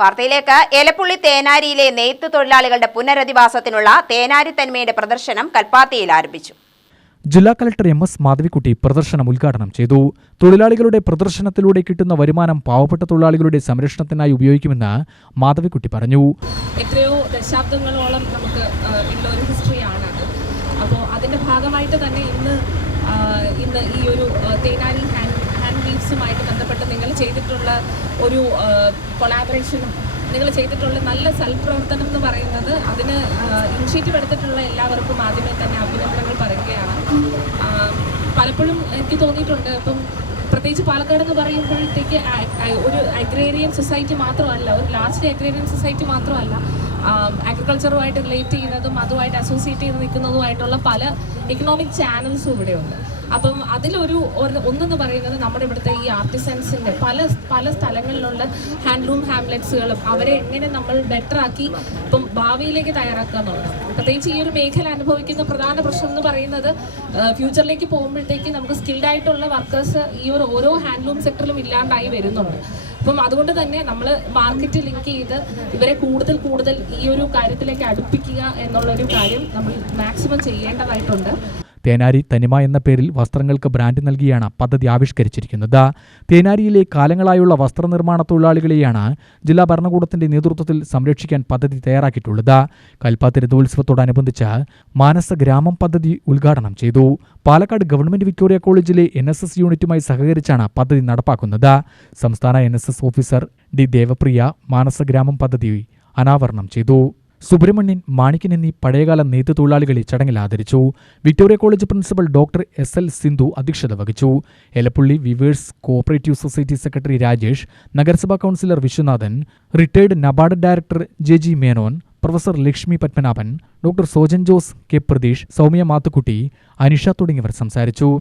വാർത്തയിലേക്ക് എലപ്പുള്ളി തേനാരിയിലെ നെയ്ത്ത് തൊഴിലാളികളുടെ പുനരധിവാസത്തിനുള്ള തേനാരി തന്മയുടെ പ്രദർശനം കൽപ്പാത്തിയിൽ ആരംഭിച്ചു. ജില്ലാ കലക്ടർ എം എസ് മാധവിക്കുട്ടി പ്രദർശനം ഉദ്ഘാടനം ചെയ്തു. തൊഴിലാളികളുടെ പ്രദർശനത്തിലൂടെ കിട്ടുന്ന വരുമാനം പാവപ്പെട്ട തൊഴിലാളികളുടെ സംരക്ഷണത്തിനായി ഉപയോഗിക്കുമെന്ന് മാധവിക്കുട്ടി പറഞ്ഞു. എത്രയോ ദശാബ്ദങ്ങളോളം നമുക്ക് ഉള്ള ഒരു ഹിസ്റ്ററിയാണ് അപ്പോൾ അതിന്റെ ഭാഗമായിട്ട് തന്നെ ഇന്ന് ഇന്ന് ഈ ഒരു തേനാരി ഹാൻഡ് ബന്ധപ്പെട്ട് നിങ്ങൾ ചെയ്തിട്ടുള്ള ഒരു കൊളാബറേഷനും നിങ്ങൾ ചെയ്തിട്ടുള്ള നല്ല സൽപ്രവർത്തനം എന്ന് പറയുന്നത് അതിന് ഇനിഷ്യേറ്റീവ് എടുത്തിട്ടുള്ള എല്ലാവർക്കും ആദ്യമേ തന്നെ അഭിനന്ദനങ്ങൾ പറയുകയാണ്. പലപ്പോഴും എനിക്ക് തോന്നിയിട്ടുണ്ട് ഇപ്പം പ്രത്യേകിച്ച് പാലക്കാട് എന്ന് പറയുമ്പോഴത്തേക്ക് ഒരു അഗ്രേറിയൻ സൊസൈറ്റി മാത്രമല്ല ഒരു ലാസ്റ്റ് അഗ്രേറിയൻ സൊസൈറ്റി മാത്രമല്ല അഗ്രികൾച്ചറുമായിട്ട് റിലേറ്റ് ചെയ്യുന്നതും അതുമായിട്ട് അസോസിയേറ്റ് ചെയ്ത് നിൽക്കുന്നതുമായിട്ടുള്ള പല ഇക്കണോമിക് ചാനൽസും ഇവിടെയുണ്ട്. അപ്പം അതിലൊരു ഒന്നെന്ന് പറയുന്നത് നമ്മുടെ ഇവിടുത്തെ ഈ ആർട്ടിസൻസിന്റെ പല പല സ്ഥലങ്ങളിലുള്ള ഹാൻഡ്ലൂം ഹാംലെറ്റ്സുകളും അവരെ എങ്ങനെ നമ്മൾ ബെറ്റർ ആക്കി ഇപ്പം ഭാവിയിലേക്ക് തയ്യാറാക്കുക എന്നുള്ളത് പ്രത്യേകിച്ച് ഈ ഒരു മേഖല അനുഭവിക്കുന്ന പ്രധാന പ്രശ്നം എന്ന് പറയുന്നത് ഫ്യൂച്ചറിലേക്ക് പോകുമ്പോഴത്തേക്ക് നമുക്ക് സ്കിൽഡ് ആയിട്ടുള്ള വർക്കേഴ്സ് ഈ ഒരു ഓരോ ഹാൻഡ്ലൂം സെക്ടറിലും ഇല്ലാണ്ടായി വരുന്നുണ്ട്. അപ്പം അതുകൊണ്ട് തന്നെ നമ്മൾ മാർക്കറ്റ് ലിങ്ക് ചെയ്ത് ഇവരെ കൂടുതൽ കൂടുതൽ ഈ ഒരു കാര്യത്തിലേക്ക് അടുപ്പിക്കുക എന്നുള്ളൊരു കാര്യം നമ്മൾ മാക്സിമം ചെയ്യേണ്ടതായിട്ടുണ്ട്. തേനാരി തനിമ എന്ന പേരിൽ വസ്ത്രങ്ങൾക്ക് ബ്രാൻഡ് നൽകിയാണ് പദ്ധതി ആവിഷ്കരിച്ചിരിക്കുന്നത്. തേനാരിയിലെ കാലങ്ങളായുള്ള വസ്ത്രനിർമ്മാണ തൊഴിലാളികളെയാണ് ജില്ലാ ഭരണകൂടത്തിന്റെ നേതൃത്വത്തിൽ സംരക്ഷിക്കാൻ പദ്ധതി തയ്യാറാക്കിയിട്ടുള്ളത്. കൽപ്പാത്തി രഥോത്സവത്തോടനുബന്ധിച്ച് മാനസ ഗ്രാമം പദ്ധതി ഉദ്ഘാടനം ചെയ്തു. പാലക്കാട് ഗവൺമെന്റ് വിക്ടോറിയ കോളേജിലെ എൻ എസ് എസ് യൂണിറ്റുമായി സഹകരിച്ചാണ് പദ്ധതി നടപ്പാക്കുന്നത്. സംസ്ഥാന N S S officer D Devapriya മാനസഗ്രാമം പദ്ധതി അനാവരണം ചെയ്തു. സുബ്രഹ്മണ്യൻ മാണിക്കൻ എന്നീ പഴയകാല നെയ്ത്ത് തൊഴിലാളികളെ ചടങ്ങിൽ ആദരിച്ചു. Victoria college principal doctor S L Sindhu അധ്യക്ഷത വഹിച്ചു. Elappully weavers cooperative society secretary Rajesh നഗരസഭാ councillor Viswanathan retired NABARD director J G Menon professor Lakshmi Padmanabhan doctor Sojan Jose K Pratheesh Soumya Mathukutty Anisha തുടങ്ങിയവർ സംസാരിച്ചു.